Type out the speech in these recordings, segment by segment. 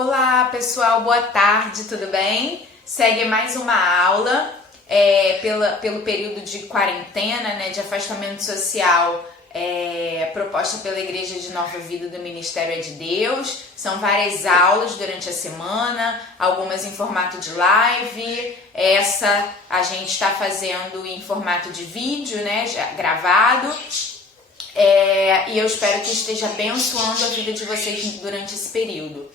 Olá pessoal, boa tarde, tudo bem? Segue mais uma aula pelo período de quarentena, de afastamento social proposta pela Igreja de Nova Vida do Ministério é de Deus. São várias aulas durante a semana, algumas em formato de live, essa a gente está fazendo em formato de vídeo, já gravado. E eu espero que esteja abençoando a vida de vocês durante esse período.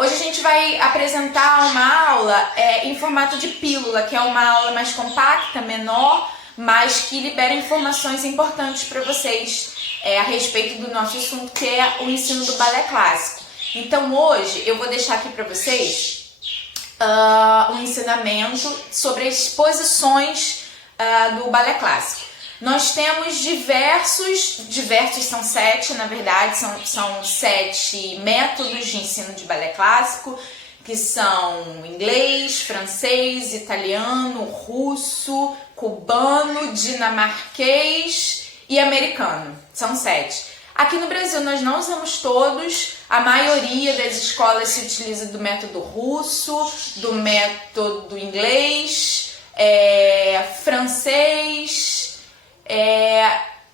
Hoje a gente vai apresentar uma aula em formato de pílula, que é uma aula mais compacta, menor, mas que libera informações importantes para vocês a respeito do nosso assunto, que é o ensino do balé clássico. Então hoje eu vou deixar aqui para vocês um ensinamento sobre as posições do balé clássico. Nós temos diversos são 7 na verdade, são 7 métodos de ensino de balé clássico, que são inglês, francês, italiano, russo, cubano, dinamarquês e americano. São 7. Aqui no Brasil nós não usamos todos, a maioria das escolas se utiliza do método russo, do método inglês, francês.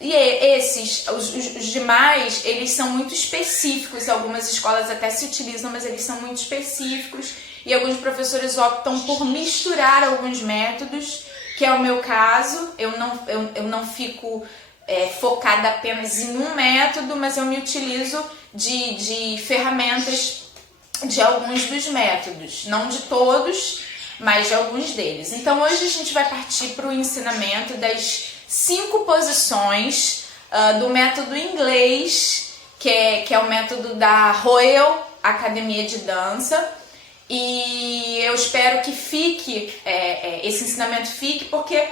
E esses, os demais, eles são muito específicos. Algumas escolas até se utilizam, mas eles são muito específicos e alguns professores optam por misturar alguns métodos, que é o meu caso. Eu não fico focada apenas em um método, mas eu me utilizo de ferramentas de alguns dos métodos, não de todos, mas de alguns deles. Então hoje a gente vai partir para o ensinamento das 5 posições do método inglês, que é o método da Royal Academia de Dança. E eu espero que fique, esse ensinamento fique, porque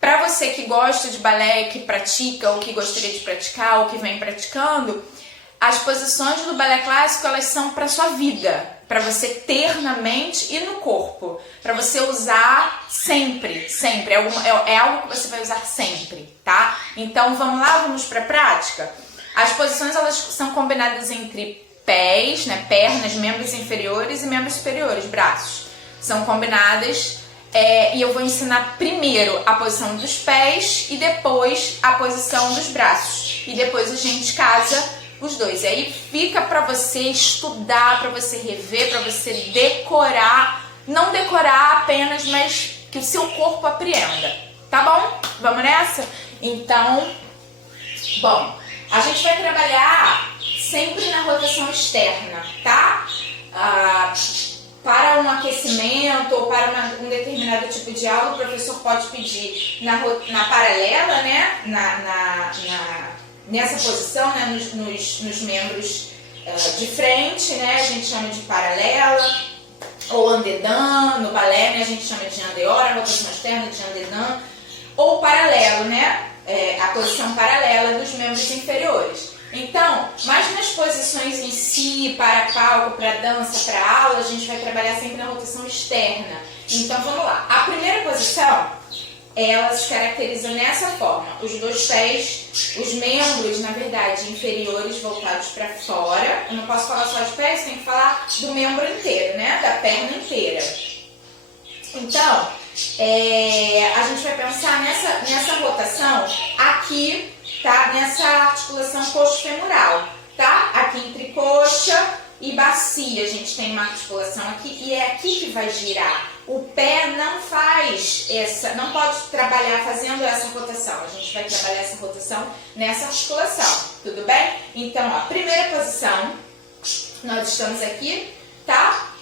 para você que gosta de balé, que pratica, ou que gostaria de praticar, ou que vem praticando, as posições do balé clássico, elas são para sua vida, para você ter na mente e no corpo, para você usar sempre, é algo que você vai usar sempre, tá? Então vamos lá, vamos para a prática? As posições, elas são combinadas entre pés, pernas, membros inferiores e membros superiores, braços, são combinadas, e eu vou ensinar primeiro a posição dos pés e depois a posição dos braços, e depois a gente casa os dois. E aí fica para você estudar, para você rever, para você decorar, não decorar apenas, mas que o seu corpo apreenda, tá bom? Vamos nessa? Então, bom, a gente vai trabalhar sempre na rotação externa, tá? Para um aquecimento ou para um determinado tipo de aula, o professor pode pedir na paralela, nessa posição, nos membros de frente, a gente chama de paralela, ou andedan, no balé, a gente chama de andeora, a rotação externa de andedan, ou paralelo, a posição paralela dos membros inferiores. Então, mas nas posições em si, para palco, para dança, para aula, a gente vai trabalhar sempre na rotação externa. Então, vamos lá. A primeira posição, ela se caracteriza nessa forma: os dois pés, os membros, na verdade, inferiores voltados para fora. Eu não posso falar só de pés, tem que falar do membro inteiro, da perna inteira. Então, a gente vai pensar nessa rotação aqui, tá? Nessa articulação coxo-femoral, tá? Aqui entre coxa e bacia a gente tem uma articulação aqui, e é aqui que vai girar. O pé não pode trabalhar fazendo essa rotação. A gente vai trabalhar essa rotação nessa articulação, tudo bem? Então, a primeira posição, nós estamos aqui, tá?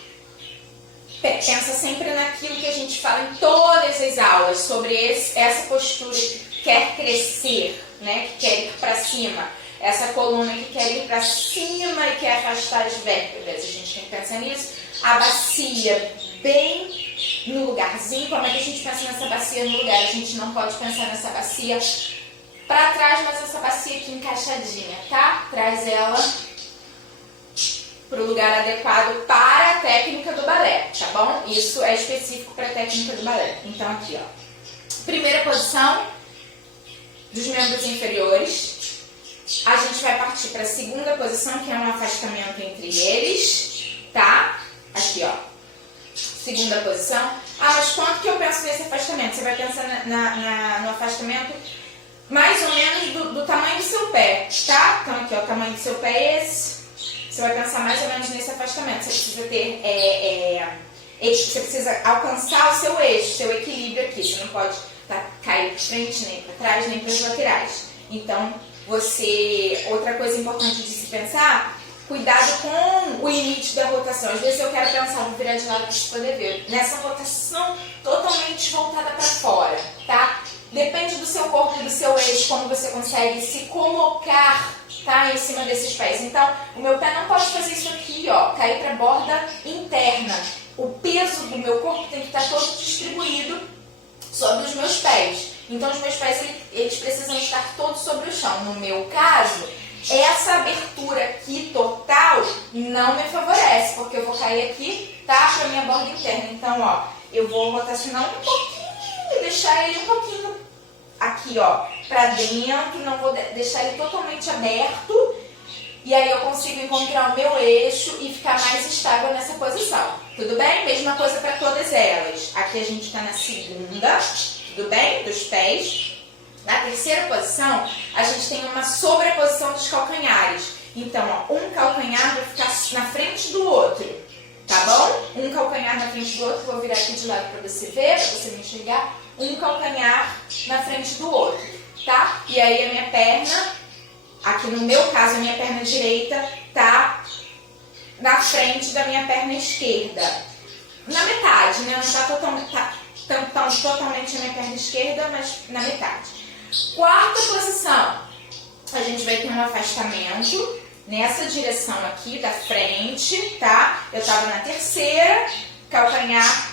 Pensa sempre naquilo que a gente fala em todas as aulas, sobre essa postura que quer crescer, que quer ir para cima. Essa coluna que quer ir para cima e quer afastar as vértebras. A gente tem que pensar nisso. A bacia bem no lugarzinho. Como é que a gente pensa nessa bacia no lugar? A gente não pode pensar nessa bacia para trás, mas essa bacia aqui encaixadinha, tá? Traz ela para o lugar adequado para a técnica do balé, tá bom? Isso é específico para a técnica do balé. Então aqui, primeira posição dos membros inferiores. A gente vai partir para a segunda posição, que é um afastamento entre eles, tá? Segunda posição. Ah, mas quanto que eu penso nesse afastamento? Você vai pensar no afastamento mais ou menos do tamanho do seu pé, tá? Então aqui, ó, o tamanho do seu pé é esse. Você vai pensar mais ou menos nesse afastamento. Você precisa ter, você precisa alcançar o seu eixo, seu equilíbrio aqui. Você não pode cair para frente, nem para trás, nem para as laterais. Então, outra coisa importante de se pensar, cuidado com o limite da rotação. Às vezes eu quero pensar, vou virar de lado para você poder ver. Nessa rotação totalmente voltada para fora, tá? Depende do seu corpo e do seu eixo, como você consegue se colocar, tá, em cima desses pés. Então, o meu pé não pode fazer isso aqui, ó, cair para a borda interna. O peso do meu corpo tem que estar todo distribuído sobre os meus pés. Então, os meus pés, eles precisam estar todos sobre o chão. No meu caso, essa abertura aqui total não me favorece, porque eu vou cair aqui, tá, para a minha borda interna. Então, ó, eu vou rotacionar um pouquinho e deixar ele um pouquinho aqui, ó, para dentro, não vou deixar ele totalmente aberto. E aí eu consigo encontrar o meu eixo e ficar mais estável nessa posição. Tudo bem? Mesma coisa para todas elas. Aqui a gente está na segunda, tudo bem? Dos pés. Na terceira posição, a gente tem uma sobreposição dos calcanhares. Então, ó, um calcanhar vai ficar na frente do outro, tá bom? Um calcanhar na frente do outro, vou virar aqui de lado para você ver, para você me enxergar. Um calcanhar na frente do outro, tá? E aí a minha perna, aqui no meu caso, a minha perna direita tá na frente da minha perna esquerda. Na metade, né? Não tá totalmente na minha perna esquerda, mas na metade. Quarta posição, a gente vai ter um afastamento nessa direção aqui da frente, tá? Eu tava na terceira, calcanhar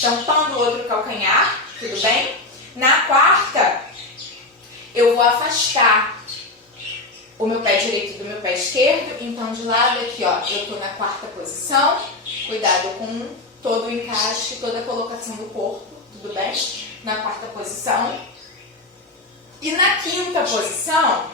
tampando o outro calcanhar, tudo bem? Na quarta, eu vou afastar o meu pé direito do meu pé esquerdo, então de lado aqui, ó, eu tô na quarta posição, cuidado com todo o encaixe, toda a colocação do corpo, tudo bem? Na quarta posição. E na quinta posição,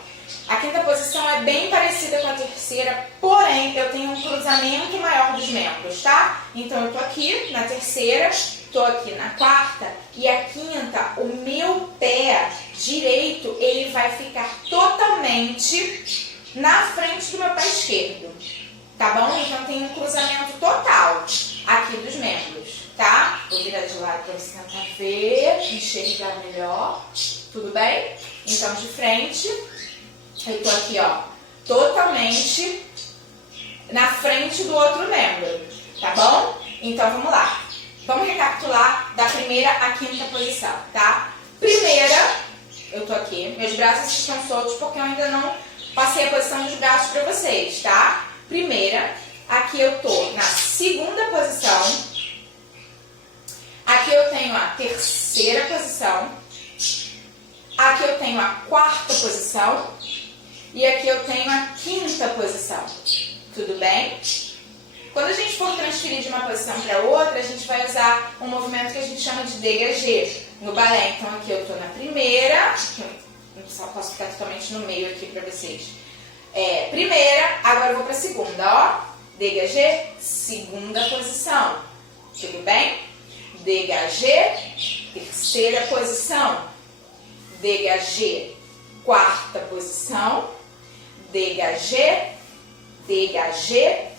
a quinta posição é bem parecida com a terceira, porém eu tenho um cruzamento maior dos membros, tá? Então eu tô aqui na terceira, tô aqui na quarta e a quinta, o meu pé direito, ele vai ficar totalmente na frente do meu pé esquerdo, tá bom? Então tem um cruzamento total aqui dos membros, tá? Vou virar de lado para você tentar ver, enxergar melhor, tudo bem? Então de frente, eu tô aqui, ó, totalmente na frente do outro membro, tá bom? Então vamos lá. Vamos recapitular da primeira à quinta posição, tá? Primeira, eu tô aqui, meus braços estão soltos porque eu ainda não passei a posição dos braços para vocês, tá? Primeira, aqui eu tô na segunda posição, aqui eu tenho a terceira posição, aqui eu tenho a quarta posição e aqui eu tenho a quinta posição, tudo bem? Quando a gente for transferir de uma posição para outra, a gente vai usar um movimento que a gente chama de dégagé no balé. Então aqui eu estou na primeira, eu só posso ficar totalmente no meio aqui para vocês. Primeira, agora eu vou para a segunda, ó. Dégagé, segunda posição, tudo bem? Dégagé, terceira posição. Dégagé, quarta posição. Dégagé, dégagé,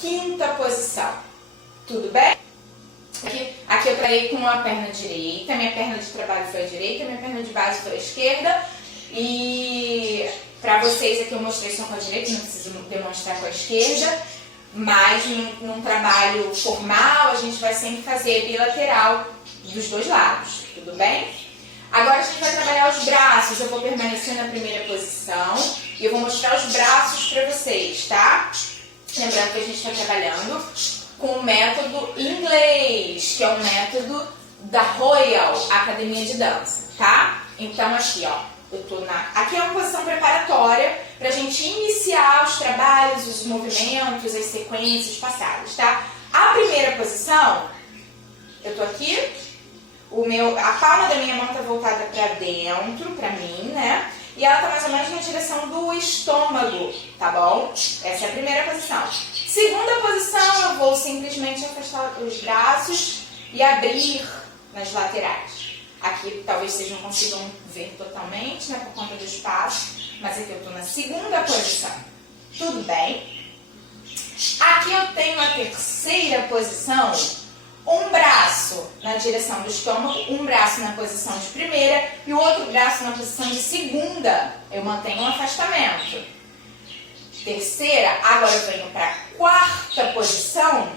quinta posição, tudo bem? Aqui eu parei com a perna direita, minha perna de trabalho foi a direita, minha perna de base foi a esquerda. E para vocês aqui eu mostrei só com a direita, não preciso demonstrar com a esquerda. Mas num trabalho formal a gente vai sempre fazer bilateral dos dois lados, tudo bem? Agora a gente vai trabalhar os braços, eu vou permanecer na primeira posição e eu vou mostrar os braços para vocês, tá? Lembrando que a gente está trabalhando com o método inglês, que é um método da Royal Academia de Dança, tá? Então aqui, ó, eu tô aqui é uma posição preparatória para a gente iniciar os trabalhos, os movimentos, as sequências passadas, tá? A primeira posição, eu tô aqui, a palma da minha mão tá voltada para dentro, para mim, né? E ela tá mais ou menos na direção do estômago, tá bom? Essa é a primeira posição. Segunda posição, eu vou simplesmente afastar os braços e abrir nas laterais. Aqui talvez vocês não consigam ver totalmente, né, por conta do espaço, mas aqui eu estou na segunda posição. Tudo bem? Aqui eu tenho a terceira posição, um braço na direção do estômago, um braço na posição de primeira e o outro braço na posição de segunda. Eu mantenho um afastamento. Terceira, agora eu venho para a quarta posição,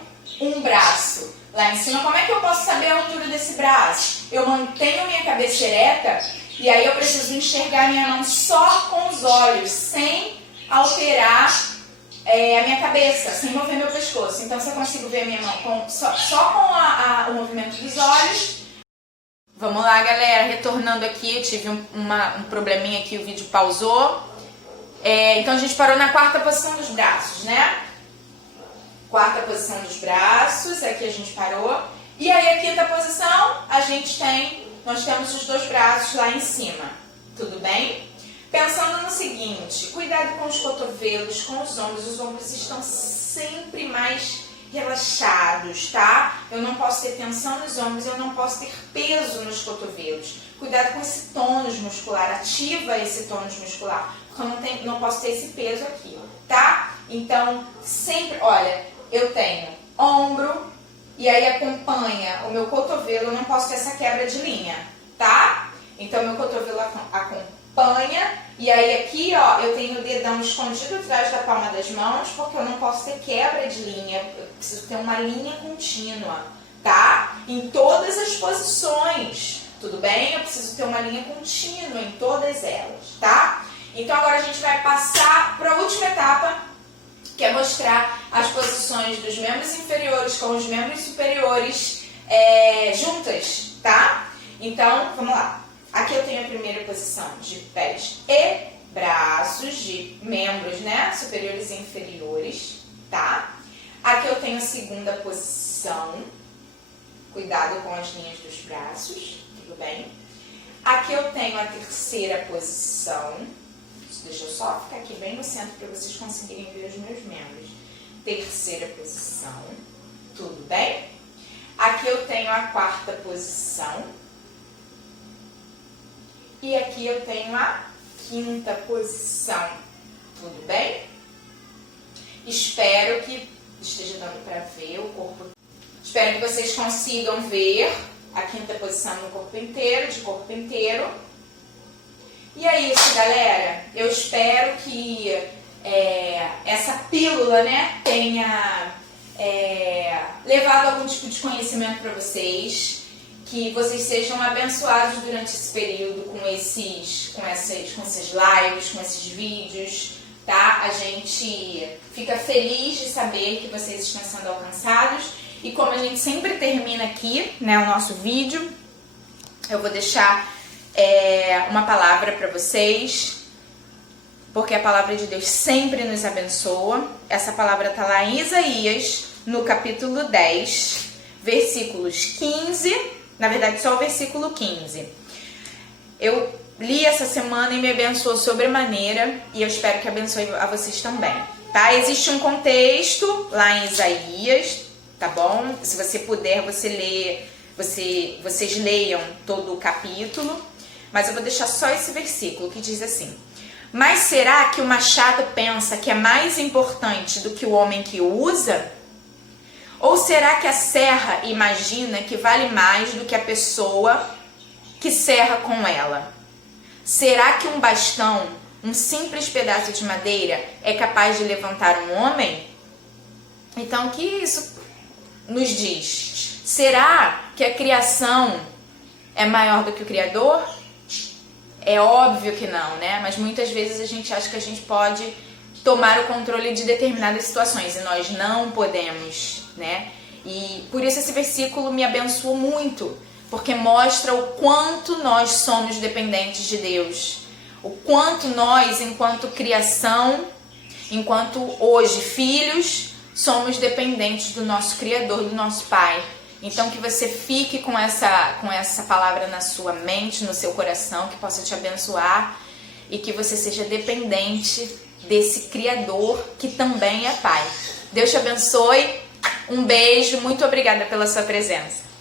um braço lá em cima. Como é que eu posso saber a altura desse braço? Eu mantenho minha cabeça ereta e aí eu preciso enxergar minha mão só com os olhos, sem alterar a minha cabeça, sem mover meu pescoço. Então, se eu consigo ver a minha mão só com o movimento dos olhos. Vamos lá, galera, retornando aqui, eu tive um probleminha aqui, o vídeo pausou. Então, a gente parou na quarta posição dos braços, né? Quarta posição dos braços, aqui a gente parou. E aí, a quinta posição, nós temos os dois braços lá em cima. Tudo bem? Pensando no seguinte, cuidado com os cotovelos, com os ombros estão sempre mais relaxados, tá? Eu não posso ter tensão nos ombros, eu não posso ter peso nos cotovelos. Cuidado com esse tônus muscular, ativa esse tônus muscular, porque eu não posso ter esse peso aqui, tá? Então, sempre, olha, eu tenho ombro e aí acompanha o meu cotovelo, eu não posso ter essa quebra de linha, tá? Então, meu cotovelo acompanha. E aí aqui, ó, eu tenho o dedão escondido atrás da palma das mãos, porque eu não posso ter quebra de linha, eu preciso ter uma linha contínua, tá? Em todas as posições, tudo bem? Eu preciso ter uma linha contínua em todas elas, tá? Então agora a gente vai passar para a última etapa, que é mostrar as posições dos membros inferiores com os membros superiores juntas, tá? Então, vamos lá. Aqui eu tenho a primeira posição de pés e braços, de membros, né, superiores e inferiores, tá? Aqui eu tenho a segunda posição, cuidado com as linhas dos braços, tudo bem? Aqui eu tenho a terceira posição, deixa eu só ficar aqui bem no centro para vocês conseguirem ver os meus membros. Terceira posição, tudo bem? Aqui eu tenho a quarta posição. E aqui eu tenho a quinta posição, tudo bem? Espero que esteja dando para ver o corpo. Espero que vocês consigam ver a quinta posição no corpo inteiro, de corpo inteiro. E é isso, galera. Eu espero que essa pílula, né, tenha levado algum tipo de conhecimento para vocês. Que vocês sejam abençoados durante esse período com esses lives, com esses vídeos, tá? A gente fica feliz de saber que vocês estão sendo alcançados. E como a gente sempre termina aqui, né, o nosso vídeo, eu vou deixar uma palavra para vocês, porque a palavra de Deus sempre nos abençoa. Essa palavra está lá em Isaías, no capítulo 10, versículos 15... Na verdade, só o versículo 15. Eu li essa semana e me abençoou sobremaneira e eu espero que abençoe a vocês também, tá? Existe um contexto lá em Isaías, tá bom? Se você puder, vocês leiam todo o capítulo, mas eu vou deixar só esse versículo que diz assim: mas será que o machado pensa que é mais importante do que o homem que o usa? Ou será que a serra imagina que vale mais do que a pessoa que serra com ela? Será que um bastão, um simples pedaço de madeira, é capaz de levantar um homem? Então, o que isso nos diz? Será que a criação é maior do que o Criador? É óbvio que não, né? Mas muitas vezes a gente acha que a gente pode tomar o controle de determinadas situações e nós não podemos, né? E por isso esse versículo me abençoou muito, porque mostra o quanto nós somos dependentes de Deus, o quanto nós, enquanto criação, enquanto hoje filhos, somos dependentes do nosso Criador, do nosso Pai. Então que você fique com essa palavra na sua mente, no seu coração, que possa te abençoar e que você seja dependente desse Criador que também é Pai. Deus te abençoe. Um beijo, muito obrigada pela sua presença.